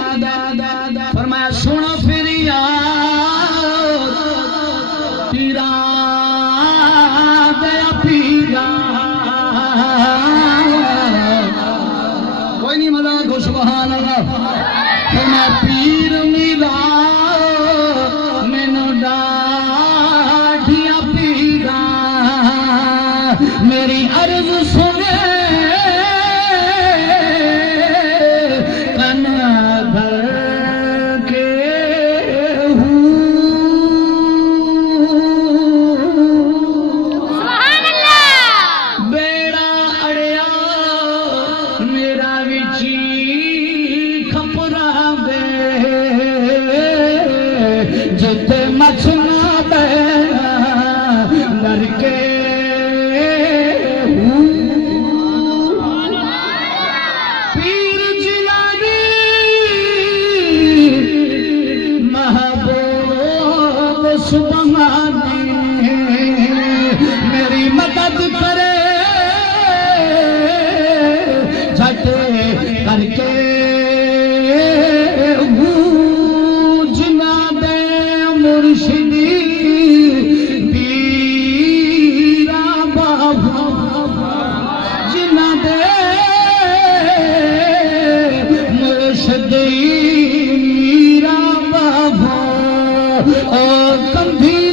فرمایا سن پھریا پیرا دیا پیرا کوئی نہیں مدد کو سبحان اللہ فرمایا پیر میرا مینو ڈاڈھیا پیرا میری عرض سنے کن بھر کے سبحان اللہ بیڑا اڑیا میرا وچی کھپرا دے جتے مچھنا بے در کے پیر جلانی محبوب سبحانی میری مدد کرے جھٹ کر کے جناب مرشدی پیرا بابا جناب مرشدی میرا بابا او کبھی